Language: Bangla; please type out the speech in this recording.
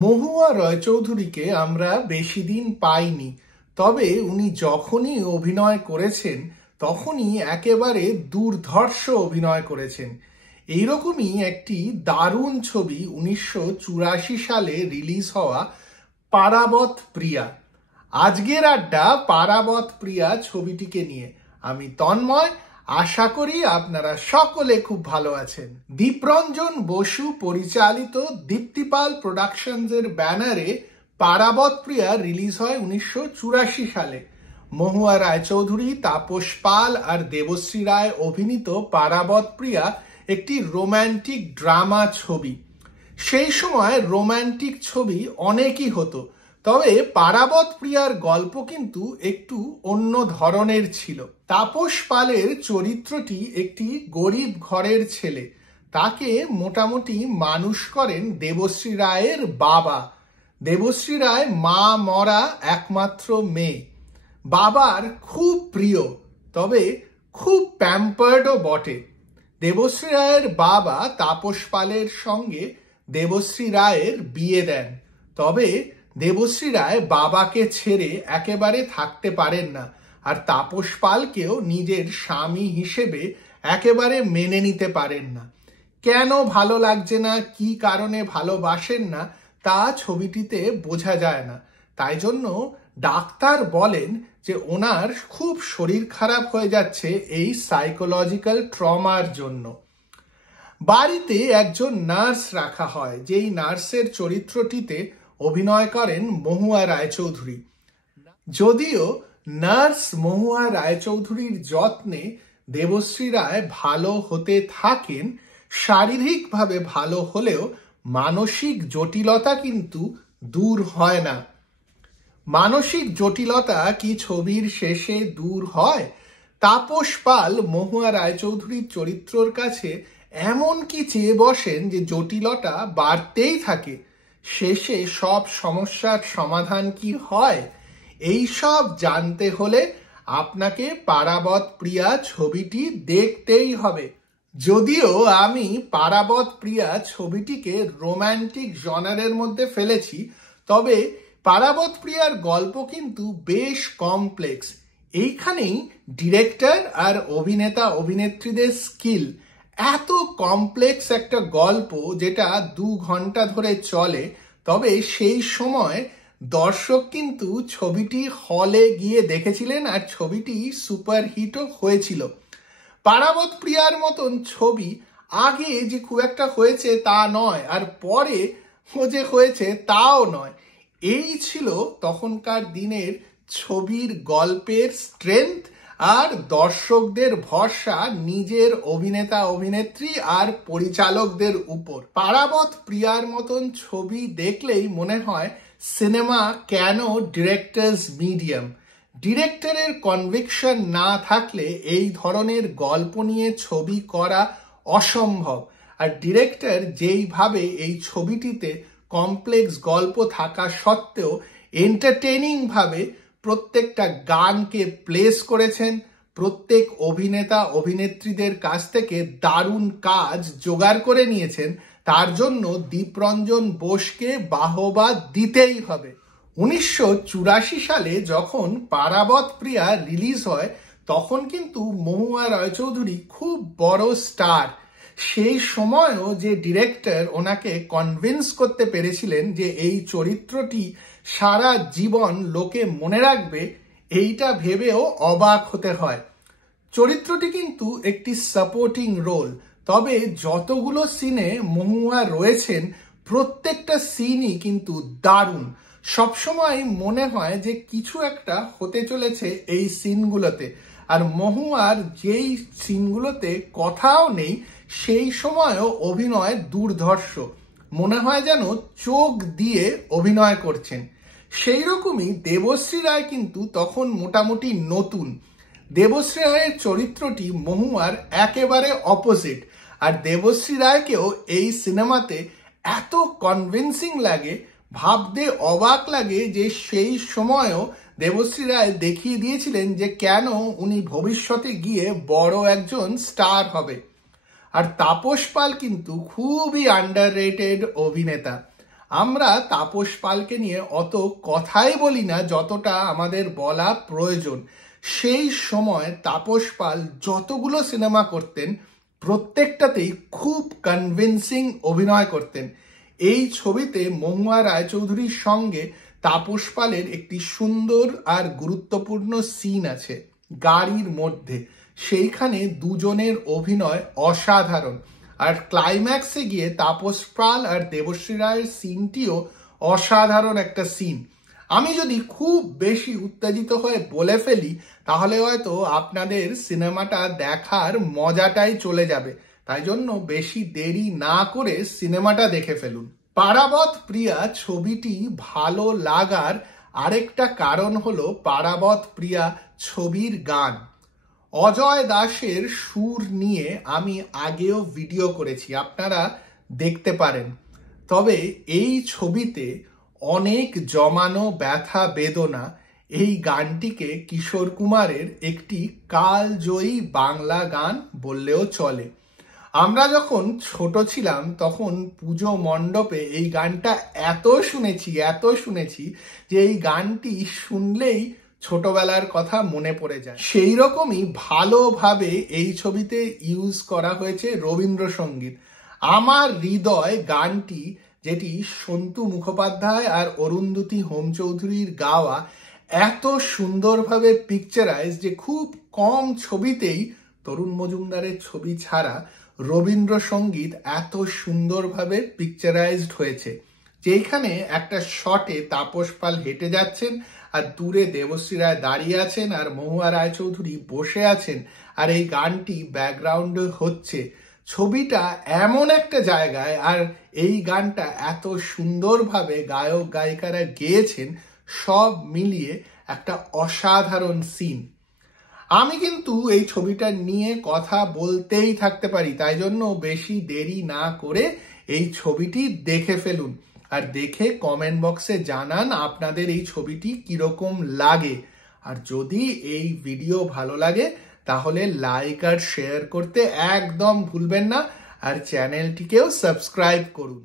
মহুয়া রয়চৌধুরীকে আমরা বেশি দিন পাইনি, তবে উনি যখনই অভিনয় করেছেন তখনই একেবারে দুর্ধর্ষ অভিনয় করেছেন। এইরকমই একটি দারুণ ছবি 1984 সালে রিলিজ হওয়া পারাবত প্রিয়া। আজকের আড্ডা পারাবত প্রিয়া ছবিটিকে নিয়ে। আমি তন্ময়, আশা করি আপনারা সকলে খুব ভালো আছেন। দীপরঞ্জন বসু পরিচালিত দীপ্তিপাল প্রোডাকশনস এর ব্যানারে পারাবত প্রিয়া রিলিজ হয় 1984 সালে। মহুয়া রায়চৌধুরী, তাপস পাল আর দেবশ্রী রায় অভিনীত পারাবত প্রিয়া একটি রোম্যান্টিক ড্রামা ছবি। সেই সময় রোম্যান্টিক ছবি অনেকই হতো, তবে পারাবত প্রিয়ার গল্প কিন্তু একটু অন্য ধরনের ছিল। তাপস পালের চরিত্রটি একটি গরিব ঘরের ছেলে। তাকে মোটামুটি মানুষ করেন দেবশ্রী রায়ের বাবা। দেবশ্রী রায় মা মরা একমাত্র মেয়ে, বাবার খুব প্রিয়, তবে খুব প্যাম্পার্ডও বটে। দেবশ্রী রায়ের বাবা তাপস পালের সঙ্গে দেবশ্রী রায়ের বিয়ে দেন, তবে দেবশ্রী রায় বাবাকে ছেড়ে একেবারে থাকতে পারেন না, আর তাপস পালকেও নিজের স্বামী হিসেবে একেবারে মেনে নিতে পারেন না। কেন ভালো লাগছে না, কি কারণে ভালোবাসেন না, তা ছবিটিতে বোঝা যায় না। তাই জন্য ডাক্তার বলেন যে ওনার খুব শরীর খারাপ হয়ে যাচ্ছে এই সাইকোলজিক্যাল ট্রমার জন্য। বাড়িতে একজন নার্স রাখা হয়, যেই নার্সের চরিত্রটিতে অভিনয় করেন মহুয়া রায়চৌধুরী। যদিও নার্স মহুয়া রায়চৌধুরীর যত্নে দেবশ্রী রায় ভালো হতে থাকেন, শারীরিকভাবে ভালো হলেও মানসিক জটিলতা কিন্তু দূর হয় না। মানসিক জটিলতা কি ছবির শেষে দূর হয়? তাপস পাল মহুয়া রায়চৌধুরীর চরিত্রর কাছে এমন কি চেয়ে বসেন যে জটিলতা বাড়তেই থাকে। শেষে সব সমস্যার সমাধান কি হয়? এই সব জানতে হলে আপনাকে পারাবত প্রিয়া ছবিটি দেখতেই হবে। যদিও আমি পারাবত প্রিয়া ছবিটিকে রোম্যান্টিক জনারের মধ্যে ফেলেছি, তবে পারাবত প্রিয়ার গল্প কিন্তু বেশ কমপ্লেক্স। এইখানেই ডিরেক্টর আর অভিনেতা অভিনেত্রীদের স্কিল। এত কমপ্লেক্স একটা গল্প যেটা 2 ঘন্টা ধরে চলে, তবে সেই সময় দর্শক কিন্তু ছবিটি হলে গিয়ে দেখেছিলেন আর ছবিটি সুপারহিটও হয়েছিল। পারাবত প্রিয়ার মতন ছবি আগে যে খুব একটা হয়েছে তা নয়, আর পরে যে হয়েছে তাও নয়। এই ছিল তখনকার দিনের ছবির গল্পের স্ট্রেংথ আর দর্শকদের ভরসা নিজের অভিনেতা অভিনেত্রী আর পরিচালকদের উপর। পারাবত প্রিয়ার মতন ছবি দেখলেই মনে হয় সিনেমা কেন ডিরেক্টরস মিডিয়াম। ডিরেক্টরের কনভিকশন না থাকলে এই ধরনের গল্প নিয়ে ছবি করা অসম্ভব। আর ডিরেক্টর যেইভাবে এই ছবিটিতে কমপ্লেক্স গল্প থাকা সত্ত্বেও এন্টারটেইনিং ভাবে প্রত্যেকটা গানকে প্লেস করেছেন, প্রত্যেক অভিনেতা অভিনেত্রীদের কাছ থেকে দারুণ কাজ জোগাড় করে নিয়েছেন, তার জন্য দীপরঞ্জন বোসকে বাহবা দিতেই হবে। 1984 সালে যখন পারাবত প্রিয়া রিলিজ হয়, তখন কিন্তু মহুয়া রায়চৌধুরী খুব বড় স্টার। সেই সময়ও যে ডিরেক্টর ওনাকে কনভিন্স করতে পেরেছিলেন যে এই চরিত্রটি সারা জীবন লোকে মনে রাখবে, এইটা ভেবেও অবাক হতে হয়। চরিত্রটি কিন্তু একটি সাপোর্টিং রোল, তবে যতগুলো সিনে মহুয়া রয়েছেন প্রত্যেকটা সিনই কিন্তু দারুণ। সবসময় মনে হয় যে কিছু একটা হতে চলেছে এই সিনগুলোতে, আর মহুয়ার যেই সিনগুলোতে কথাও নেই সেই সময়ও অভিনয় দুর্ধর্ষ। মনে হয় যেন চোখ দিয়ে অভিনয় করছেন। সেই রকমই দেবশ্রী রায় কিন্তু তখন মোটামুটি নতুন। দেবশ্রী রায়ের চরিত্রটি মহুয়ার একেবারে অপোজিট, আর দেবশ্রী রায়কেও এই সিনেমাতে এত কনভিন্সিং লাগে, ভাবতে অবাক লাগে যে সেই সময়ও দেবশ্রী রায় দেখিয়ে দিয়েছিলেন যে কেন উনি ভবিষ্যতে গিয়ে বড় একজন স্টার হবে। আর তাপস পাল কিন্তু খুবই আন্ডাররেটেড অভিনেতা। আমরা তাপস পালকে নিয়ে অত কথাই বলি না যতটা আমাদের বলা প্রয়োজন। সেই সময় তাপস পাল যতগুলো সিনেমা করতেন প্রত্যেকটাতেই খুব কনভিন্সিং অভিনয় করতেন। এই ছবিতে মহুয়া রায়চৌধুরীর সঙ্গে তাপস পালের একটি সুন্দর আর গুরুত্বপূর্ণ সিন আছে গাড়ির মধ্যে। সেইখানে দুজনের অভিনয় অসাধারণ। আর ক্লাইম্যাক্সে গিয়ে তাপস পাল আর দেবশ্রী রায়ের সিনটিও অসাধারণ একটা সিন। আমি যদি খুব বেশি উত্তেজিত হয়ে বলে ফেলি তাহলে হয়তো আপনাদের সিনেমাটা দেখার মজাটাই চলে যাবে। তাই জন্য বেশি দেরি না করে সিনেমাটা দেখে ফেলুন। পারাবত প্রিয়া ছবিটি ভালো লাগার আরেকটা কারণ হলো পারাবত প্রিয়া ছবির গান। অজয় দাসের সুর নিয়ে আমি আগেও ভিডিও করেছি, আপনারা দেখতে পারেন। তবে এই ছবিতে অনেক জমানো ব্যথা বেদনা এই গানটিকে কিশোর কুমারের একটি কালজয়ী বাংলা গান বললেও চলে। আমরা যখন ছোট ছিলাম তখন পুজো মণ্ডপে এই গানটা এত শুনেছি যে এই গানটি শুনলেই ছোটবেলার কথা মনে পড়ে যায়। সেই রকমই ভালোভাবে এই ছবিতে ইউজ করা হয়েছে রবীন্দ্রসঙ্গীত। আমার হৃদয় গানটি, যেটি সন্তু মুখোপাধ্যায় আর অরুন্ধতী হোম চৌধুরীর গাওয়া, এত সুন্দরভাবে পিকচারাইজ যে খুব কম ছবিতেই তরুণ মজুমদারের ছবি ছাড়া রবীন্দ্রসঙ্গীত এত সুন্দরভাবে পিকচারাইজড হয়েছে। যেখানে একটা শটে তাপস পাল হেঁটে যাচ্ছেন আর দূরে দেবশ্রী রায় দাঁড়িয়ে আছেন আর মহুয়া রায়চৌধুরী বসে আছেন আর এই গানটি ব্যাকগ্রাউন্ডে হচ্ছে। ছবিটা এমন একটা জায়গায় আর এই গানটা এত সুন্দরভাবে গায়ক গায়িকারা গেয়েছেন, সব মিলিয়ে একটা অসাধারণ সিন। আমি কিন্তু এই ছবিটা নিয়ে কথা বলতেই থাকতে পারি, তাই জন্য বেশি দেরি না করে এই ছবিটি দেখে ফেলুন আর দেখে কমেন্ট বক্সে জানান আপনাদের এই ছবিটি কিরকম লাগে। আর যদি এই ভিডিও ভালো লাগে তাহলে লাইক আর শেয়ার করতে একদম ভুলবেন না আর চ্যানেলটিকেও সাবস্ক্রাইব করুন।